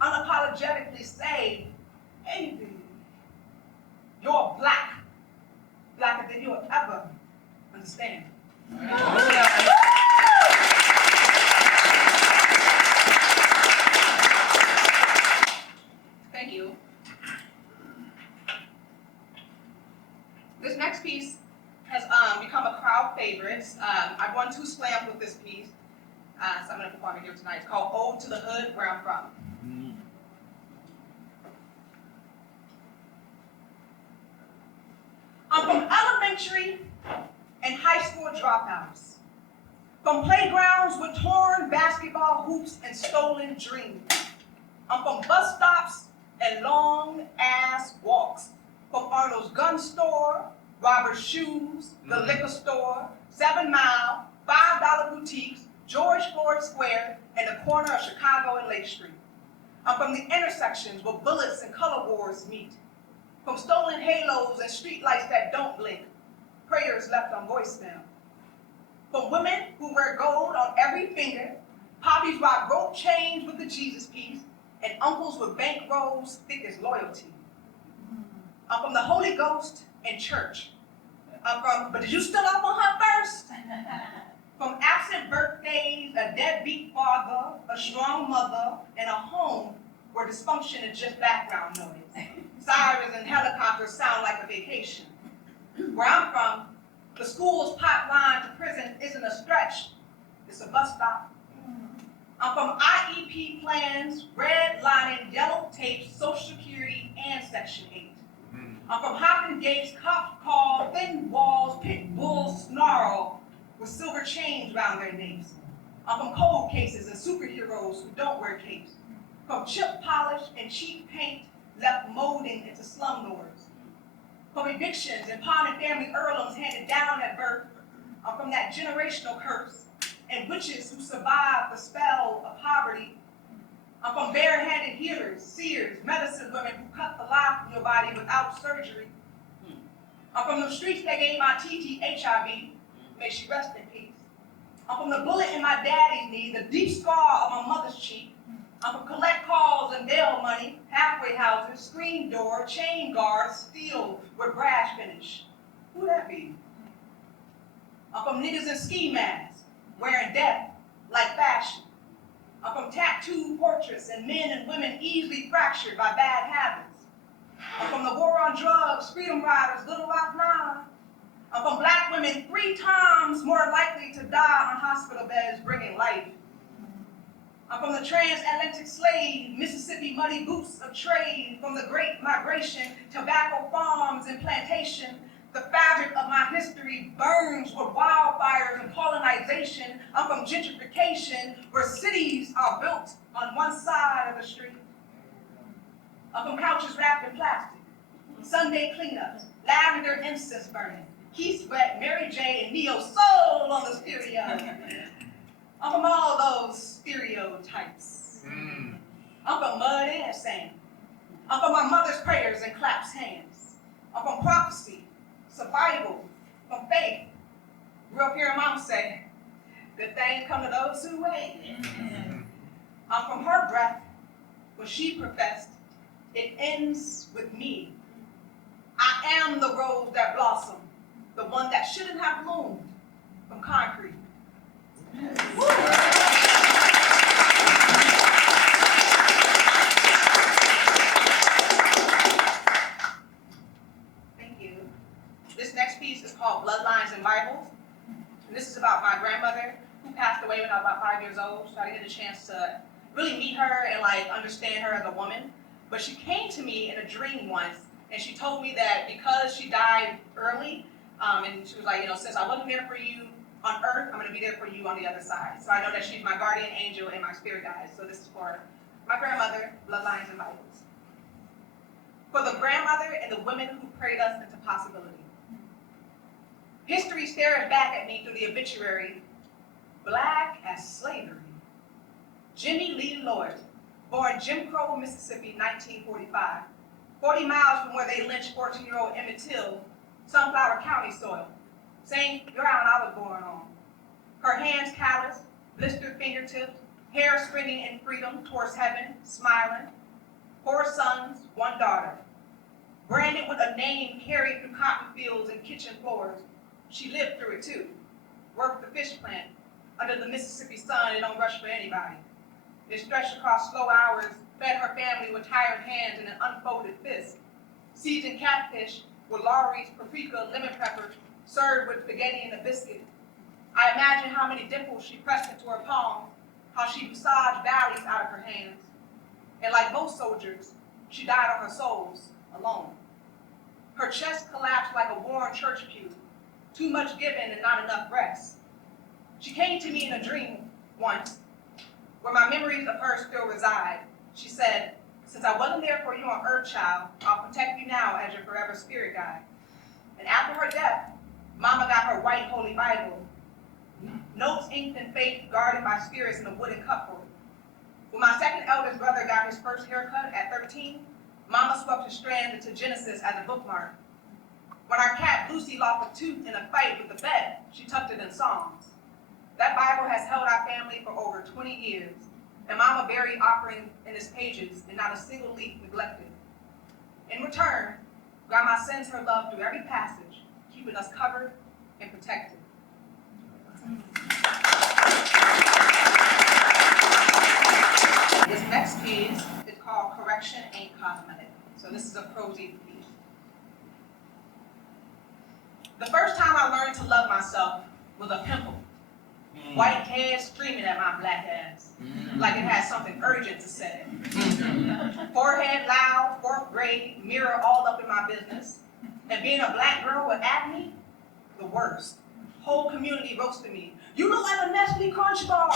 unapologetically say, hey, baby, you're black, blacker than you'll ever understand. Thank you. This next piece has become a crowd favorite. I've won 2 slams with this piece, so I'm going to perform it here tonight. It's called Ode to the Hood, Where I'm From. I'm from elementary and high school dropouts, from playgrounds with torn basketball hoops and stolen dreams. I'm from bus stops and long-ass walks, from Arnold's gun store, Robert's shoes, the liquor store, 7 Mile, $5 boutiques, George Floyd Square, and the corner of Chicago and Lake Street. I'm from the intersections where bullets and color wars meet, from stolen halos and streetlights that don't blink, prayers left on voicemail. From women who wear gold on every finger, poppies rock rope chains with the Jesus piece, and uncles with bankrolls thick as loyalty. I'm from the Holy Ghost and church. I'm from, but did you still up on her first? From absent birthdays, a deadbeat father, a strong mother, and a home where dysfunction is just background noise. Sirens and helicopters sound like a vacation. Where I'm from, the school's pipeline to prison isn't a stretch, it's a bus stop. I'm from IEP plans, redlining, yellow tape, Social Security, and Section 8. I'm from Hopkins Gates, cop call, thin walls, pit bulls snarl with silver chains round their necks. I'm from cold cases and superheroes who don't wear capes. From chip polish and cheap paint left molding into slumlords. From evictions and pawn and family heirlooms handed down at birth. I'm from that generational curse and witches who survived the spell of poverty. I'm from barehanded healers, seers, medicine women who cut the life from your body without surgery. I'm from the streets that gave my TT HIV, may she rest in peace. I'm from the bullet in my daddy's knee, the deep scar on my mother's cheek, I'm from collect calls and bail money, halfway houses, screen door, chain guards, steel with brass finish. Who that be? I'm from niggas in ski masks, wearing death like fashion. I'm from tattooed portraits and men and women easily fractured by bad habits. I'm from the war on drugs, freedom riders, Little Rock 9. I'm from black women 3 times more likely to die on hospital beds bringing life. I'm from the transatlantic slave, Mississippi muddy boots of trade, from the great migration, tobacco farms and plantation. The fabric of my history burns with wildfires and colonization. I'm from gentrification, where cities are built on one side of the street. I'm from couches wrapped in plastic, Sunday cleanups, lavender incense burning, Keith Sweat, Mary J, and Neo Soul on the stereo. I'm from all those stereotypes. I'm from mud and sand. I'm from my mother's prayers and claps hands. I'm from prophecy, survival, from faith. Grew up hearing mom say, good things come to those who wait. I'm from her breath, when she professed, it ends with me. I am the rose that blossomed, the one that shouldn't have bloomed, from concrete. Thank you. This next piece is called Bloodlines and Bibles. And this is about my grandmother who passed away when I was about 5 years old. So I didn't get a chance to really meet her and understand her as a woman. But she came to me in a dream once, and she told me that because she died early, and she was like, since I wasn't there for you on earth, I'm going to be there for you on the other side. So I know that she's my guardian angel and my spirit guide. So this is for my grandmother, Bloodlines and Bibles. For the grandmother and the women who prayed us into possibility. History stares back at me through the obituary, black as slavery. Jimmy Lee Lloyd, born Jim Crow, Mississippi, 1945, 40 miles from where they lynched 14-year-old Emmett Till, Sunflower County soil. Same ground I was born on. Her hands calloused, blistered fingertips, hair sprinting in freedom towards heaven, smiling. 4 sons, 1 daughter. Branded with a name carried through cotton fields and kitchen floors. She lived through it too. Worked the fish plant. Under the Mississippi sun, it don't rush for anybody. It stretched across slow hours, fed her family with tired hands and an unfolded fist. Seasoned catfish with Laurie's paprika lemon pepper, served with spaghetti and a biscuit. I imagine how many dimples she pressed into her palms, how she massaged valleys out of her hands. And like most soldiers, she died on her souls, alone. Her chest collapsed like a worn church pew, too much given and not enough rest. She came to me in a dream once, where my memories of her still reside. She said, since I wasn't there for you on earth, child, I'll protect you now as your forever spirit guide. And after her death, Mama got her white holy Bible, notes inked in faith, guarded by spirits in a wooden cupboard. When my second eldest brother got his first haircut at 13, Mama swept his strand into Genesis as a bookmark. When our cat Lucy lost a tooth in a fight with the vet, she tucked it in Psalms. That Bible has held our family for over 20 years, and Mama buried offerings in its pages and not a single leaf neglected. In return, Grandma sends her love through every passage, keeping us covered and protected. This next piece is called Correction Ain't Cosmetic. So this is a prose piece. The first time I learned to love myself was a pimple. White head streaming at my black ass, like it had something urgent to say. Forehead loud, 4th grade, mirror all up in my business. And being a black girl with acne, the worst. Whole community roasted me. You look like a Nestle Crunch bar.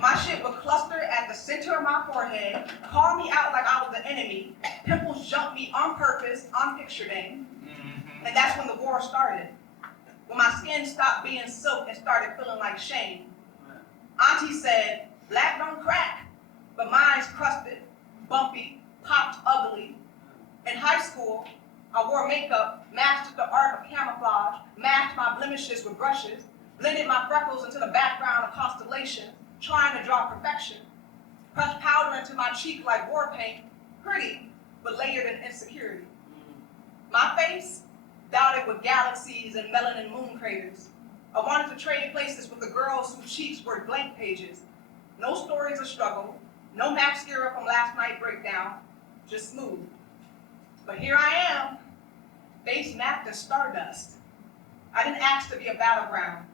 My shit would cluster at the center of my forehead, call me out like I was the enemy. Pimples jumped me on purpose, on picture day. And that's when the war started. When my skin stopped being silk and started feeling like shame. Auntie said, black don't crack, but mine's crusted, bumpy, popped ugly. In high school, I wore makeup, mastered the art of camouflage, masked my blemishes with brushes, blended my freckles into the background of constellations, trying to draw perfection. Pressed powder into my cheek like war paint, pretty, but layered in insecurity. My face, dotted with galaxies and melanin moon craters. I wanted to trade places with the girls whose cheeks were blank pages. No stories of struggle, no mascara from last night breakdown, just smooth. But here I am, face mapped as stardust. I didn't ask to be a battleground.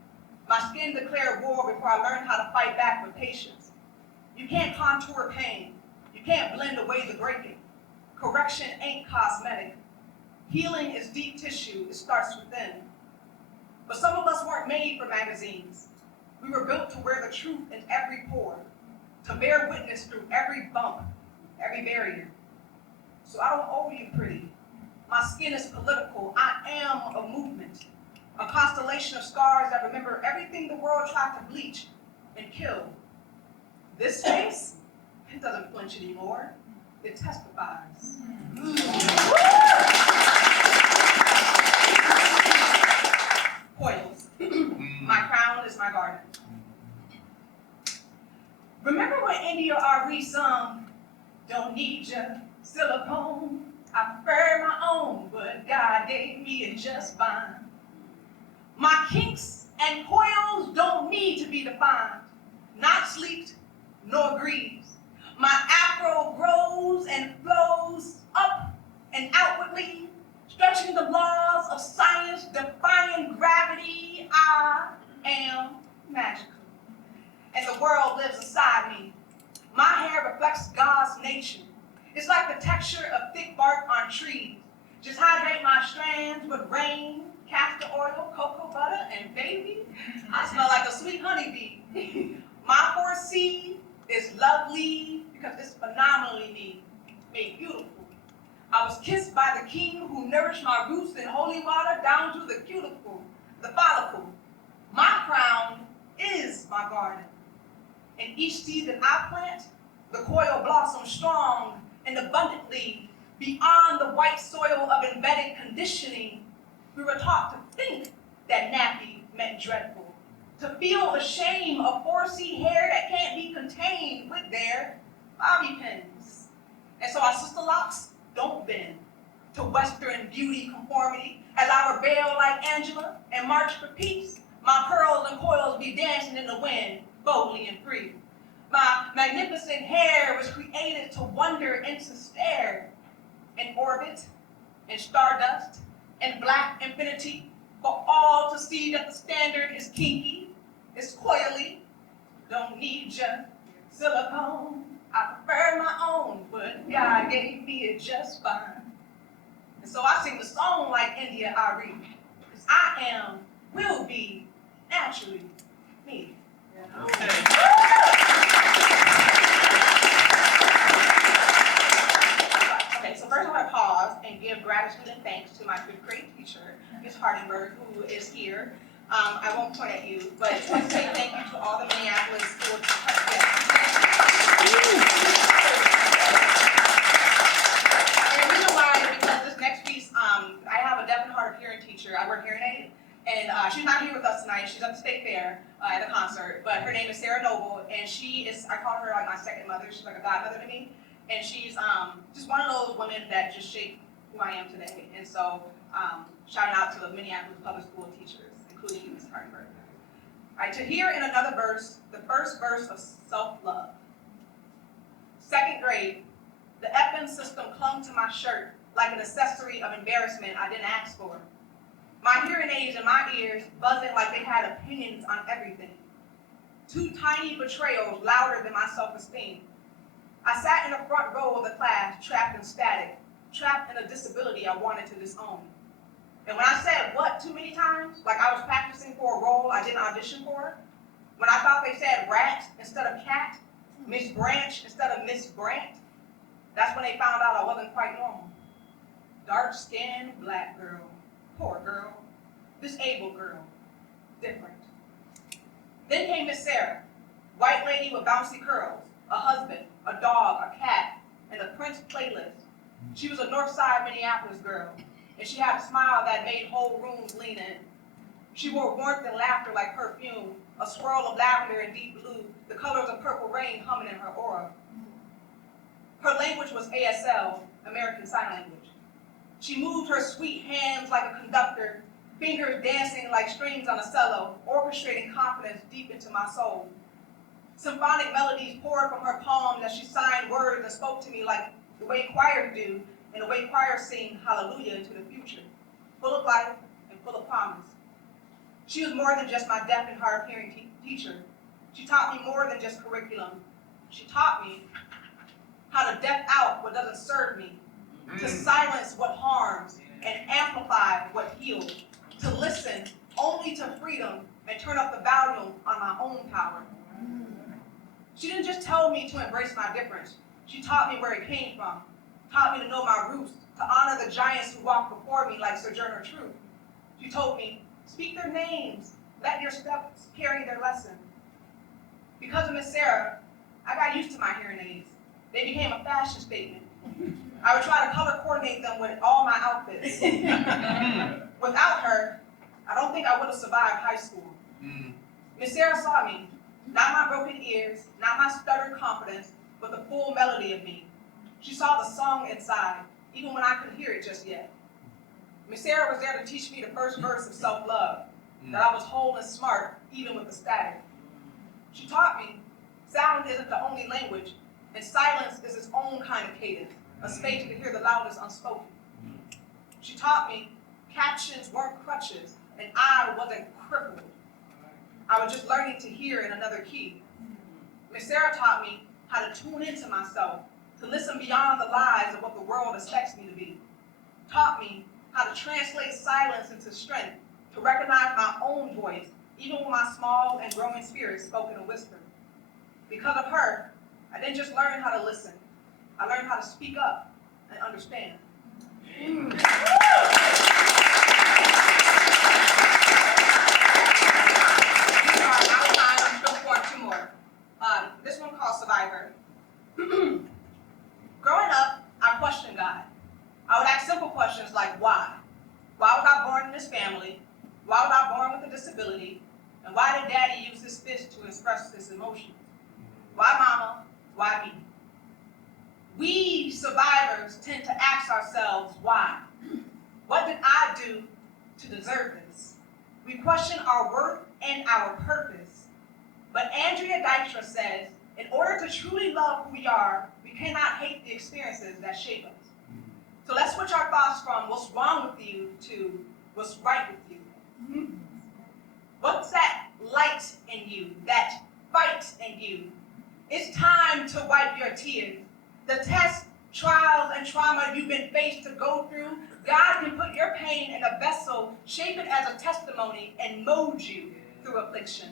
My skin declared war before I learned how to fight back with patience. You can't contour pain. You can't blend away the breaking. Correction ain't cosmetic. Healing is deep tissue. It starts within. But some of us weren't made for magazines. We were built to wear the truth in every pore, to bear witness through every bump, every barrier. So I don't owe you pretty. My skin is political. I am a movement, a constellation of scars that remember everything the world tried to bleach and kill. This face, it doesn't flinch anymore. It testifies. Coils. My crown is my garden. Remember when India R.E. sung, "Don't need ya silicone, I prefer my own, but God gave me it just fine." My kinks and coils don't need to be defined, not sleeked nor greased. My afro grows and flows up and outwardly, stretching the laws of science, defying gravity. I am magical, and the world lives inside me. My hair reflects God's nature. It's like the texture of thick bark on trees. Just hydrate my strands with rain, castor oil, cocoa butter, and baby, I smell like a sweet honeybee. My 4C is lovely because it's phenomenally made beautiful. I was kissed by the king who nourished my roots in holy water down to the cuticle, the follicle. My crown is my garden. And each seed that I plant, the coil blossoms strong and abundantly beyond the white soil of embedded conditioning. We were taught to think that nappy meant dreadful, to feel ashamed of 4C hair that can't be contained with their bobby pins. And so our sister locks don't bend to Western beauty conformity. As I rebel like Angela and march for peace, my curls and coils be dancing in the wind, boldly and free. My magnificent hair was created to wonder and to stare in orbit, in stardust, in black infinity, for all to see that the standard is kinky, is coily. Don't need ya silicone, I prefer my own, but God gave me it just fine. And so I sing the song like India R.E., because I am, will be, naturally me. Okay. Okay, so first I want to pause and give gratitude and thanks to my fifth grade teacher, Ms. Hardenberg, who is here. I won't point at you, but I just want to say thank you to all the Minneapolis school teachers. And the reason why is because this next piece, I have a deaf and hard of hearing teacher. I wear hearing aid, and she's not here with us tonight. She's at the State Fair at a concert, but her name is Sarah Noble, and she is, I call her like my second mother. She's like a godmother to me, and she's just one of those women that just shaped who I am today. And so, shout out to the Minneapolis public school teachers, including you, Ms. Hardenberg. All right, to hear in another verse, the first verse of self-love. Second grade, the effing system clung to my shirt like an accessory of embarrassment I didn't ask for. My hearing aids in my ears buzzing like they had opinions on everything. Two tiny betrayals louder than my self-esteem. I sat in the front row of the class, trapped in static, trapped in a disability I wanted to disown. And when I said what too many times, like I was practicing for a role I didn't audition for, when I thought they said rat instead of cat, Miss Branch instead of Miss Brant, that's when they found out I wasn't quite normal. Dark-skinned black girl, poor girl, disabled girl, different. Then came Miss Sarah, white lady with bouncy curls, a husband, a dog, a cat, and a Prince playlist. She was a North Side Minneapolis girl, and she had a smile that made whole rooms lean in. She wore warmth and laughter like perfume, a swirl of lavender and deep blue, the colors of purple rain humming in her aura. Her language was ASL, American Sign Language. She moved her sweet hands like a conductor, fingers dancing like strings on a cello, orchestrating confidence deep into my soul. Symphonic melodies poured from her palms as she signed words and spoke to me like the way choirs do, and the way choirs sing hallelujah into the future, full of life and full of promise. She was more than just my deaf and hard of hearing teacher. She taught me more than just curriculum. She taught me how to deaf out what doesn't serve me, to silence what harms and amplify what heals, to listen only to freedom and turn up the volume on my own power. She didn't just tell me to embrace my difference. She taught me where it came from, taught me to know my roots, to honor the giants who walked before me like Sojourner Truth. She told me, speak their names, let your steps carry their lesson. Because of Miss Sarah, I got used to my hearing aids. They became a fashion statement. I would try to color coordinate them with all my outfits. Without her, I don't think I would have survived high school. Miss Sarah saw me, not my broken ears, not my stuttered confidence, but the full melody of me. She saw the song inside, even when I couldn't hear it just yet. Miss Sarah was there to teach me the first verse of self-love, that I was whole and smart, even with the static. She taught me sound isn't the only language, and silence is its own kind of cadence, a space to hear the loudest unspoken. She taught me captions weren't crutches, and I wasn't crippled. I was just learning to hear in another key. Miss Sarah taught me how to tune into myself, to listen beyond the lies of what the world expects me to be. Taught me how to translate silence into strength, to recognize my own voice, even when my small and growing spirit spoke in a whisper. Because of her, I didn't just learn how to listen, I learned how to speak up and understand. I'm still pouring two more. This one called Survivor. Growing up, I questioned God. I would ask simple questions like why? Why was I born in this family? Why was I born with a disability? And why did Daddy use his fist to express his emotions? Why Mama? Why me? We survivors tend to ask ourselves why. What did I do to deserve this? We question our worth and our purpose. But Andrea Dykstra says, in order to truly love who we are, we cannot hate the experiences that shape us. So let's switch our thoughts from what's wrong with you to what's right with you. What's that light in you, that fight in you? It's time to wipe your tears. The tests, trials, and trauma you've been faced to go through, God can put your pain in a vessel, shape it as a testimony, and mold you through affliction.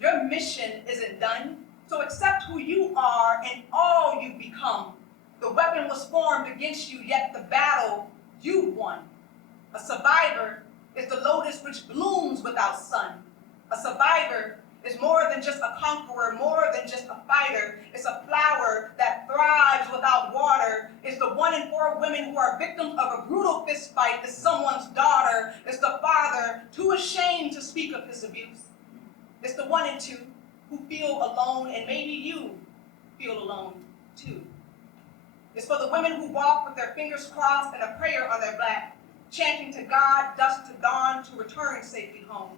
Your mission isn't done, so accept who you are and all you've become. The weapon was formed against you, yet the battle you won. A survivor is the lotus which blooms without sun. A survivor is more than just a conqueror, more than just a fighter. It's a flower that thrives without water. It's the 1 in 4 women who are victims of a brutal fist fight. It's someone's daughter. It's the father too ashamed to speak of his abuse. It's the 1 in 2 who feel alone, and maybe you feel alone too. It's for the women who walk with their fingers crossed and a prayer on their back, chanting to God, dusk to dawn, to return safely home.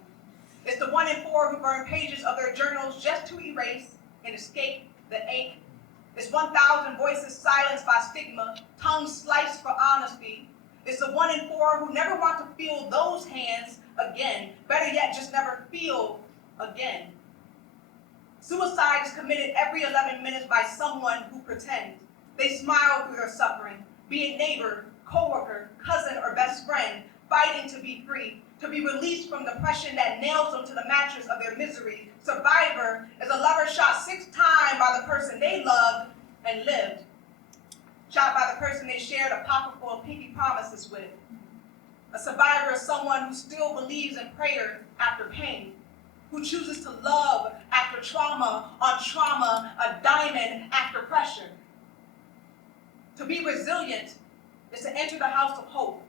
It's the 1 in 4 who burn pages of their journals just to erase and escape the ache. It's 1,000 voices silenced by stigma, tongues sliced for honesty. It's the 1 in 4 who never want to feel those hands again. Better yet, just never feel again. Suicide is committed every 11 minutes by someone who pretends. They smile through their suffering, be it neighbor, coworker, cousin, or best friend, fighting to be free, to be released from depression that nails them to the mattress of their misery. Survivor is a lover shot 6 times by the person they loved and lived. Shot by the person they shared a pocket full of pinky promises with. A survivor is someone who still believes in prayer after pain, who chooses to love after trauma on trauma, a diamond after pressure. To be resilient is to enter the house of hope,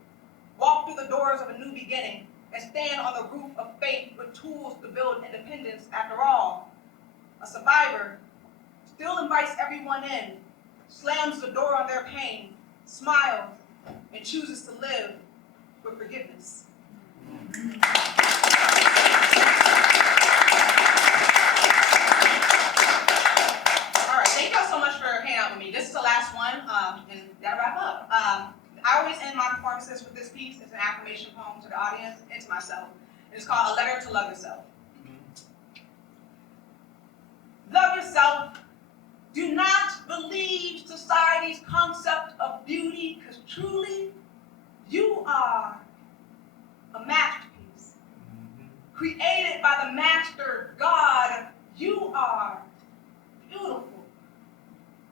walk through the doors of a new beginning, and stand on the roof of faith with tools to build independence. After all, a survivor still invites everyone in, slams the door on their pain, smiles, and chooses to live with forgiveness. All right, thank y'all so much for hanging out with me. This is the last one, and that'll wrap up. I always end my performances with this piece. It's an affirmation poem to the audience and to myself. It's called A Letter to Love Yourself. Love yourself. Do not believe society's concept of beauty, because truly, you are a masterpiece. Created by the master God, you are beautiful.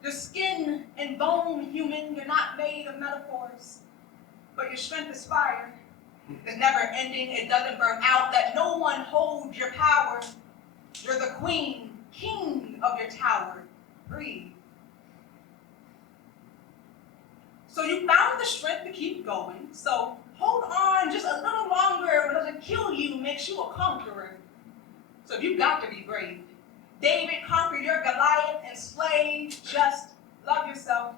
Your skin and bone human, you're not made of metaphors, but your strength is fire. It's never ending, it doesn't burn out. Let no one hold your power. You're the queen, king of your tower. Breathe. So you found the strength to keep going, so hold on just a little longer. What doesn't kill you makes you a conqueror. So you've got to be brave. David conquered your Goliath and slayed. Just love yourself.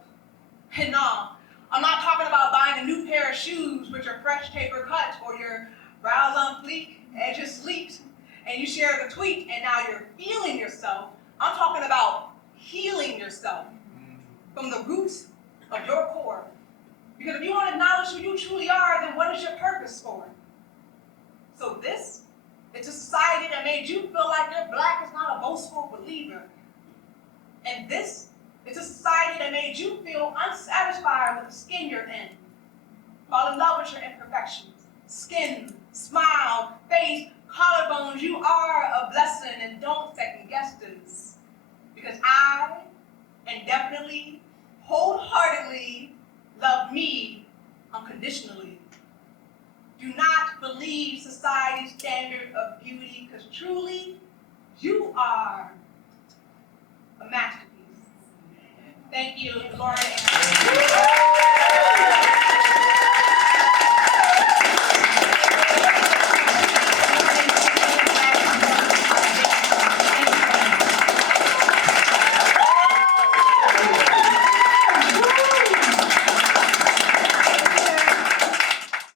And no, I'm not talking about buying a new pair of shoes with your fresh paper cut or your brows on fleek, edges sleeked, and you share the tweet and now you're feeling yourself. I'm talking about healing yourself from the roots of your core. Because if you want to acknowledge who you truly are, then what is your purpose for? So this, it's a society that made you feel like your black is not a boastful believer. And this, it's a society that made you feel unsatisfied with the skin you're in. Fall in love with your imperfections. Skin, smile, face, collarbones, you are a blessing, and don't second guess this. Because I, indefinitely, wholeheartedly, love me unconditionally. Do not believe society's standard of beauty, because truly, you are a masterpiece. Thank you, Lauren.